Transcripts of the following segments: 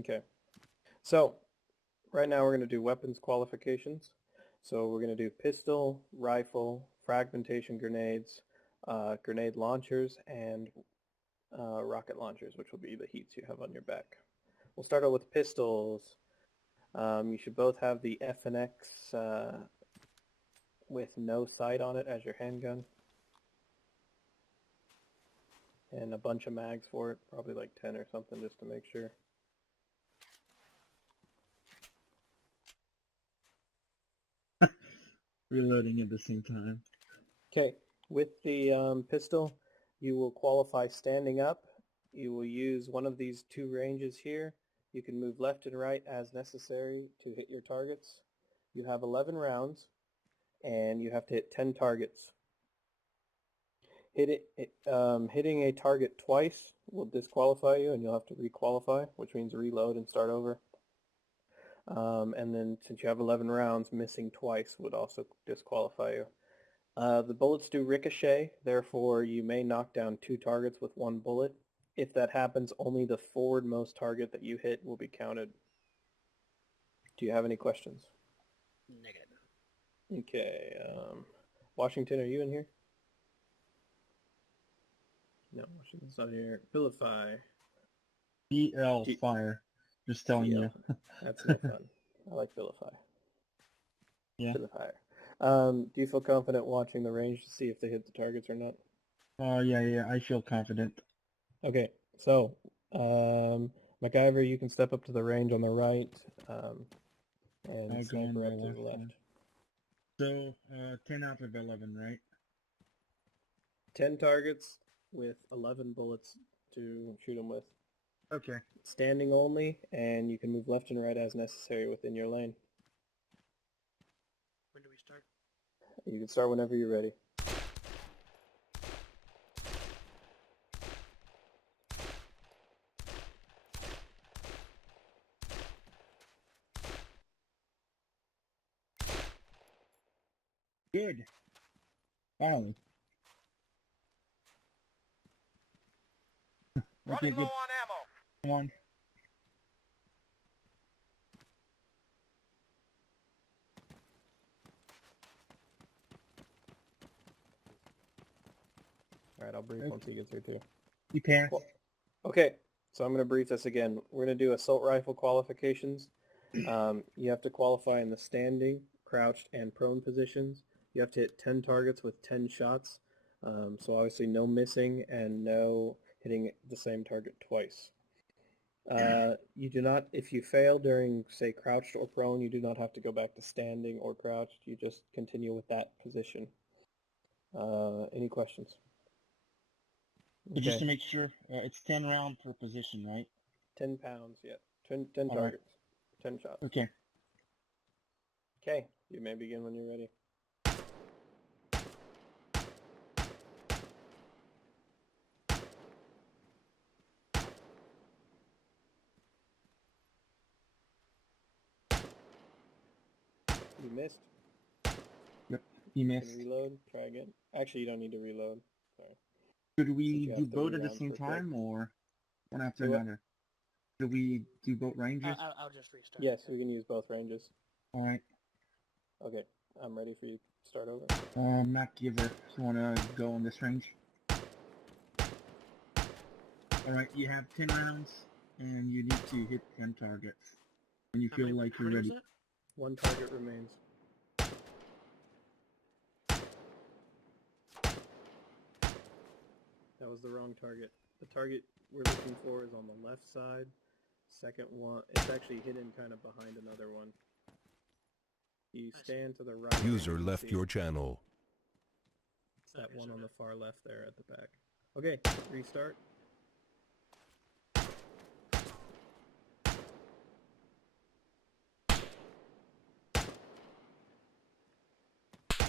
Okay. So right now we're going to do weapons qualifications. So we're going to do pistol, rifle, fragmentation grenades, grenade launchers, and rocket launchers, which will be the heats you have on your back. We'll start out with pistols. You should both have the FNX with no sight on it as your handgun. And a bunch of mags for it, probably like 10 or something just to make sure. Reloading at the same time. Okay, with the pistol, you will qualify standing up. You will use one of these two ranges here. You can move left and right as necessary to hit your targets. You have 11 rounds, and you have to hit 10 targets. Hitting a target twice will disqualify you, and you'll have to requalify, which means reload and start over. And then since you have 11 rounds, missing twice would also disqualify you. The bullets do ricochet, therefore you may knock down 2 targets with 1 bullet. If that happens, only the forwardmost target that you hit will be counted. Do you have any questions? Negative. Okay. Washington, are you in here? No, Washington's not here. Vilify. BL fire. Just telling you. That's no fun. I like vilify. Yeah. Vilify. Do you feel confident watching the range to see if they hit the targets or not? Yeah, I feel confident. Okay, so MacGyver, you can step up to the range on the right, and Sniper up to the left. So, 10 out of 11, right? 10 targets with 11 bullets to shoot them with. Okay. Standing only, and you can move left and right as necessary within your lane. When do we start? You can start whenever you're ready. Good. Finally. Running low on ammo. Come on. All right, I'll brief once he gets here too. You pass. Cool. Okay, so I'm going to brief this again. We're going to do assault rifle qualifications. You have to qualify in the standing, crouched, and prone positions. You have to hit 10 targets with 10 shots. So obviously no missing and no hitting the same target twice. You do not, if you fail during, say, crouched or prone, you do not have to go back to standing or crouched. You just continue with that position. Any questions? Okay. Just to make sure, it's 10 rounds per position, right? 10 pounds, yeah. 10 targets. Right. 10 shots. Okay. Okay, you may begin when you're ready. You missed. Yep, you missed. Reload, try again. Actually, you don't need to reload. Sorry. Should we do both at the same time or one after another? Should we do both ranges? I'll just restart. Yes, we can use both ranges. All right. Okay, I'm ready for you to start over. MacGyver, you want to go on this range? All right, you have 10 rounds, and you need to hit 10 targets. When you feel like you're ready. 1 target remains. That was the wrong target. The target we're looking for is on the left side. Second one, it's actually hidden kind of behind another one. You stand to the right. User left your channel. It's that one on the far left there at the back. Okay, restart.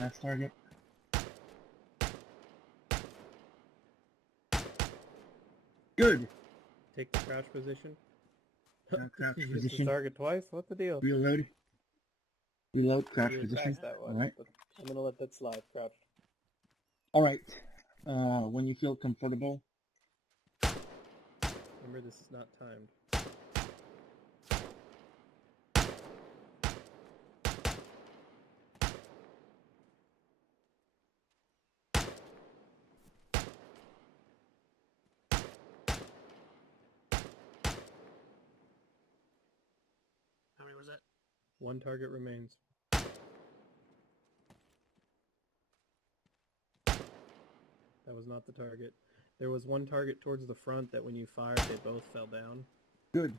Last target. Good. Take the crouch position. Crouch You position. hit the target twice. What's the deal? Reload. Reload. Crouch You position. that one, all right. I'm gonna let that slide. Crouch. All right. When you feel comfortable. Remember, this is not timed. was that? One target remains. That was not the target. There was one target towards the front that when you fired, they both fell down. Good.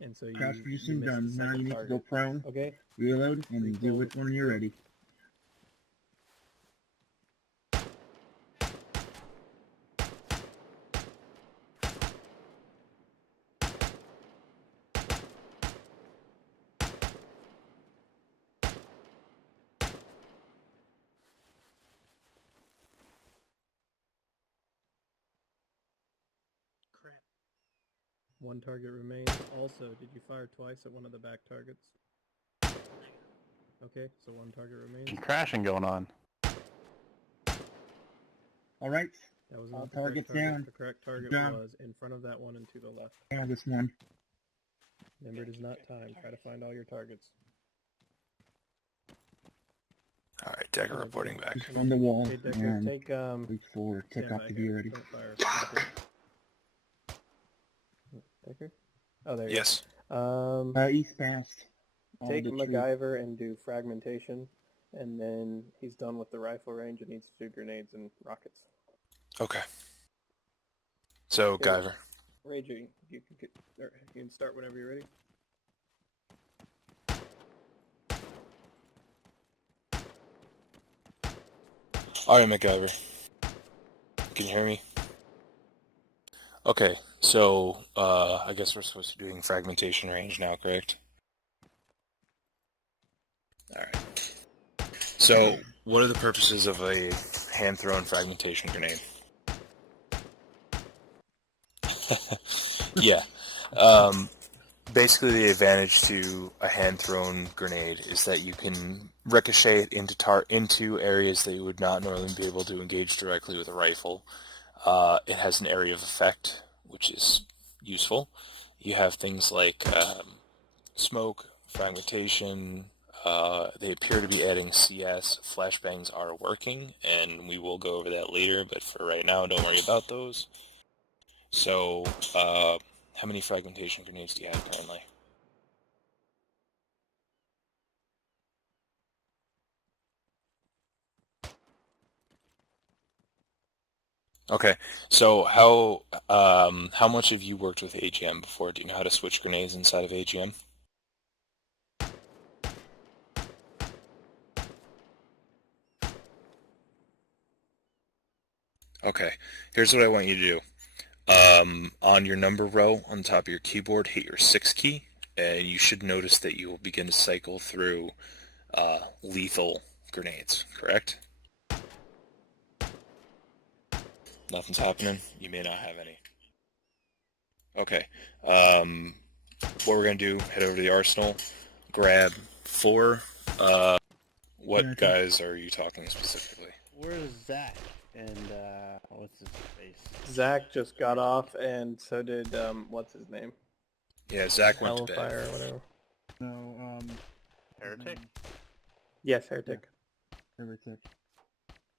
And so Crouch you position missed done. the Now second you need target. to go prone. Okay. Reload and do which one you're ready. Crap. One target remains. Also, did you fire twice at one of the back targets? Okay, so one target remains. Some crashing going on. All right. That was All not the correct targets target. down. The correct target Down. was in front of that one and to the left. Now this one. Remember, it is not time. Try to find all your targets. All right, Decker reporting back. Just on the wall. Okay, Decker, And take reach forward. Take stand off by to here. be ready. Don't fire. Decker? Oh, there you Yes. go. East past. Take MacGyver and do fragmentation, and then he's done with the rifle range and needs to do grenades and rockets. Okay. So, Okay. Guyver. Raging, you can start whenever you're ready. All right, MacGyver. Can you hear me? Okay, so I guess we're supposed to be doing fragmentation range now, correct? All right. So, what are the purposes of a hand-thrown fragmentation grenade? Yeah. Basically, the advantage to a hand-thrown grenade is that you can ricochet it into areas that you would not normally be able to engage directly with a rifle. It has an area of effect, which is useful. You have things like smoke, fragmentation. They appear to be adding CS. Flashbangs are working, and we will go over that later, but for right now, don't worry about those. So, how many fragmentation grenades do you have currently? Okay, so how much have you worked with AGM before? Do you know how to switch grenades inside of AGM? Okay, here's what I want you to do. On your number row on the top of your keyboard, hit your 6 key, and you should notice that you will begin to cycle through lethal grenades, correct? Nothing's happening? You may not have any. Okay, what we're going to do, head over to the arsenal, grab 4, what guys are you talking specifically? Where's Zach? And, what's his face? Zach just got off, and so did, what's his name? Yeah, Zach went to bed. Hellfire or whatever. No, Heretic? Yes, Heretic. Heretic.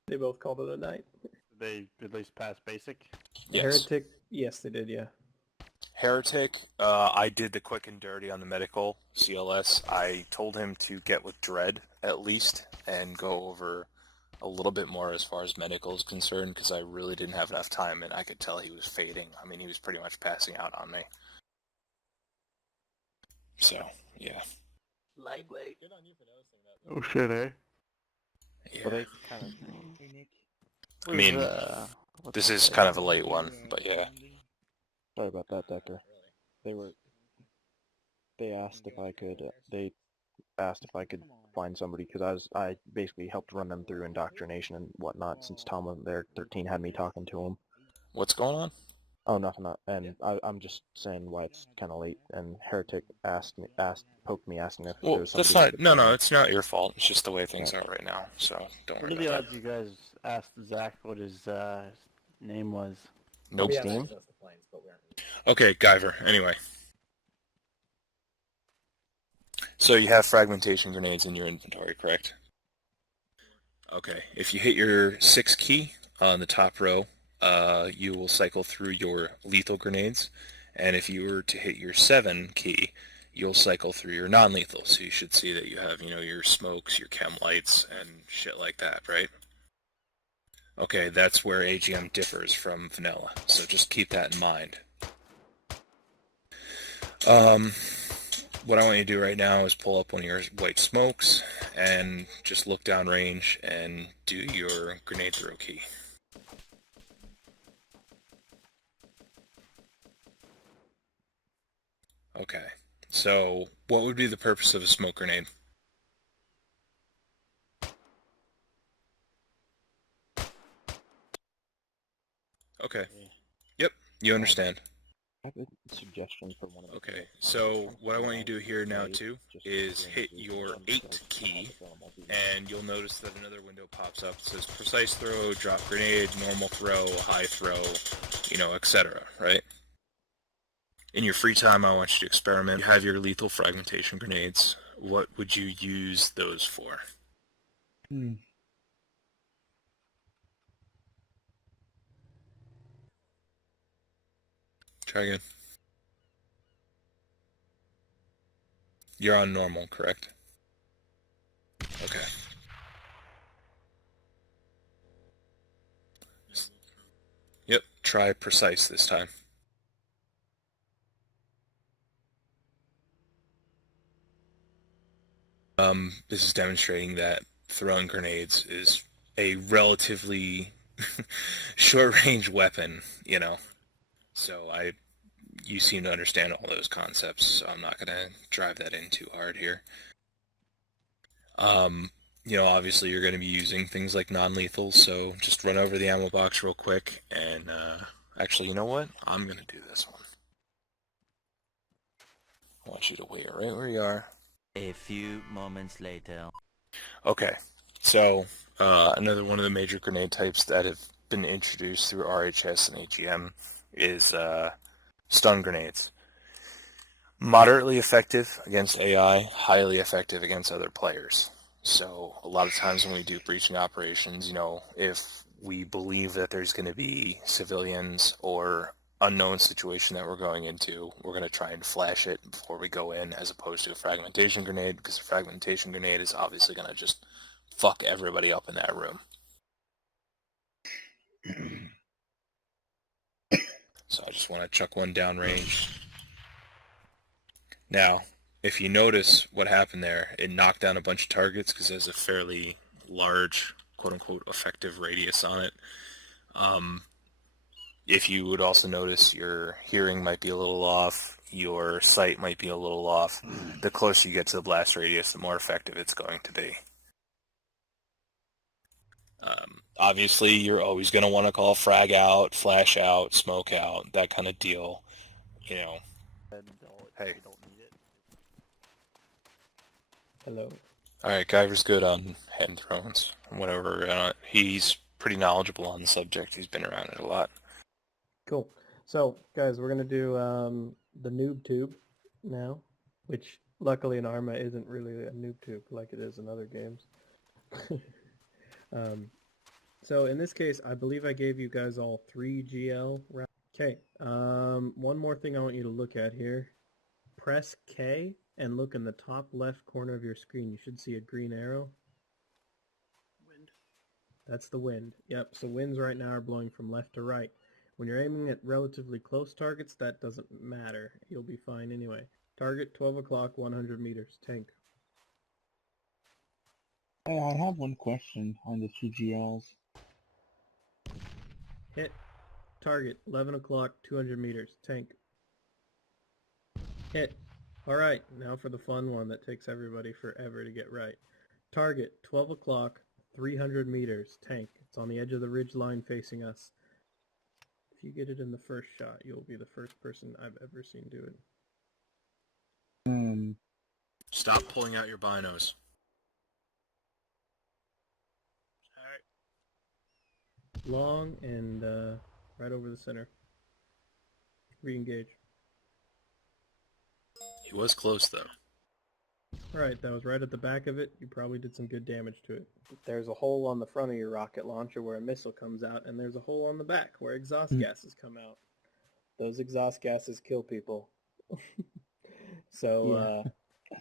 They both called it a night. Did they at least pass basic? Yes. Heretic, yes, they did, yeah. Heretic, I did the quick and dirty on the medical CLS. I told him to get with Dread, at least, and go over a little bit more as far as medical is concerned, because I really didn't have enough time, and I could tell he was fading. I mean, he was pretty much passing out on me. So, yeah. Lightweight. Good on you for noticing that. Oh shit, eh? Yeah. Well, they kind of... Hey, Nick. I mean, this is kind of a late one, but yeah. Sorry about that, Decker. They asked if I could. They asked if I could find somebody because I basically helped run them through indoctrination and whatnot since Tom was there. 13 had me talking to him. What's going on? Oh, nothing. And I'm just saying why it's kind of late. And Heretic poked me, asking if there Well, was that's somebody. not. No, it's not your fault. It's just the way things are right now. So don't What worry are the about odds you guys asked Zach what his name was? that. Nope. Steam? Okay, Guyver. Anyway. So you have fragmentation grenades in your inventory, correct? Okay. If you hit your 6 key on the top row, you will cycle through your lethal grenades. And if you were to hit your 7 key, you'll cycle through your non-lethal. So you should see that you have, your smokes, your chem lights, and shit like that, right? Okay, that's where AGM differs from vanilla, so just keep that in mind. What I want you to do right now is pull up one of your white smokes and just look down range and do your grenade throw key. Okay, so what would be the purpose of a smoke grenade? Okay, yep, you understand. I have a suggestion for one of the... Okay, so what I want you to do here now too is hit your 8 key, and you'll notice that another window pops up. It says precise throw, drop grenade, normal throw, high throw, etc., right? In your free time, I want you to experiment. You have your lethal fragmentation grenades. What would you use those for? Try again. You're on normal, correct? Okay. Yep, try precise this time. This is demonstrating that throwing grenades is a relatively short-range weapon, So you seem to understand all those concepts, so I'm not going to drive that in too hard here. Obviously you're going to be using things like non-lethal, so just run over the ammo box real quick, and actually, you know what? I'm going to do this one. I want you to wait right where you are. A few moments later. Okay, so another one of the major grenade types that have been introduced through RHS and AGM is stun grenades. Moderately effective against AI, highly effective against other players. So a lot of times when we do breaching operations, if we believe that there's going to be civilians or unknown situation that we're going into, we're going to try and flash it before we go in, as opposed to a fragmentation grenade, because a fragmentation grenade is obviously going to just fuck everybody up in that room. So I just want to chuck one downrange. Now, if you notice what happened there, it knocked down a bunch of targets because it has a fairly large, quote-unquote, effective radius on it. If you would also notice, your hearing might be a little off, your sight might be a little off. The closer you get to the blast radius, the more effective it's going to be. Obviously, you're always going to want to call frag out, flash out, smoke out, that kind of deal. Hey. Hello. Alright, Guyver's good on hand throws, whatever. He's pretty knowledgeable on the subject. He's been around it a lot. Cool. So, guys, we're going to do the noob tube now, which luckily in Arma isn't really a noob tube like it is in other games. So in this case, I believe I gave you guys all 3 GL rounds. Okay, one more thing I want you to look at here. Press K and look in the top left corner of your screen. You should see a green arrow. Wind. That's the wind. Yep, so winds right now are blowing from left to right. When you're aiming at relatively close targets, that doesn't matter. You'll be fine anyway. Target 12 o'clock, 100 meters. Tank. I have one question on the 2 GLs. Hit. Target 11 o'clock, 200 meters. Tank. Hit. Alright, now for the fun one that takes everybody forever to get right. Target 12 o'clock, 300 meters. Tank. It's on the edge of the ridge line facing us. If you get it in the first shot, you'll be the first person I've ever seen do it. Stop pulling out your binos. Alright. Long and right over the center. Re-engage. He was close, though. Alright, that was right at the back of it. You probably did some good damage to it. There's a hole on the front of your rocket launcher where a missile comes out, and there's a hole on the back where exhaust gases come out. Those exhaust gases kill people. So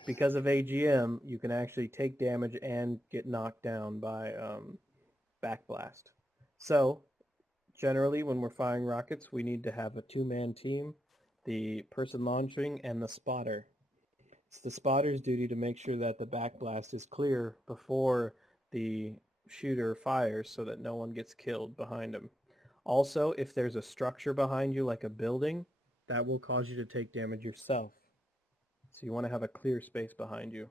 because of AGM, you can actually take damage and get knocked down by backblast. So generally, when we're firing rockets, we need to have a two-man team, the person launching and the spotter. It's the spotter's duty to make sure that the backblast is clear before the shooter fires so that no one gets killed behind him. Also, if there's a structure behind you like a building, that will cause you to take damage yourself. So you want to have a clear space behind you.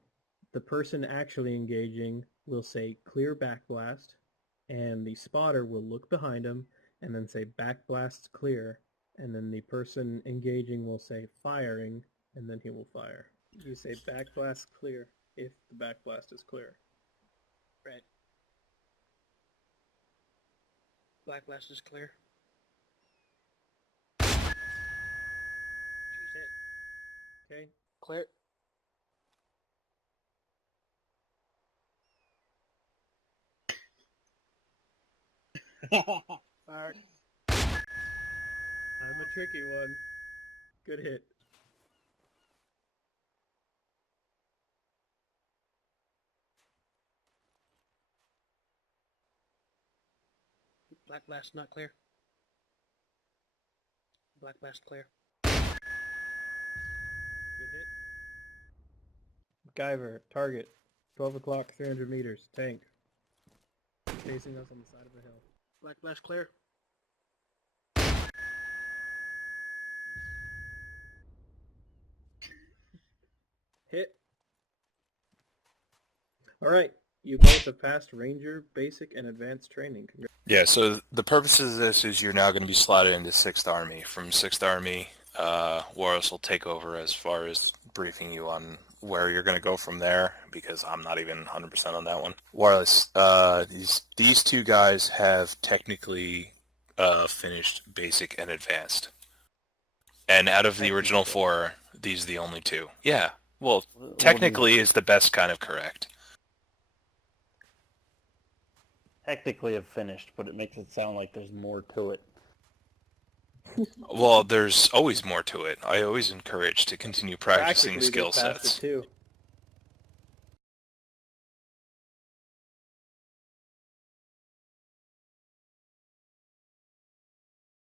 The person actually engaging will say clear backblast, and the spotter will look behind him and then say backblast's clear, and then the person engaging will say firing, and then he will fire. You say backblast clear if the backblast is clear. Right. Black blast is clear. Hit. Okay. Clear. Fired. I'm a tricky one. Good hit. Black blast not clear. Black blast clear. Good hit. MacGyver, target. 12 o'clock, 300 meters. Tank. Facing us on the side of the hill. Black blast clear. Hit. Alright. You both have passed Ranger, Basic, and Advanced training. Yeah, so the purpose of this is you're now going to be slotted into 6th Army. From 6th Army, Warros will take over as far as briefing you on where you're going to go from there, because I'm not even 100% on that one. Warros, these two guys have technically finished Basic and Advanced. And out of the original 4, these are the only 2. Yeah, well, technically is the best kind of correct. Technically have finished, but it makes it sound like there's more to it. Well, there's always more to it. I always encourage to continue practicing skill sets. Too.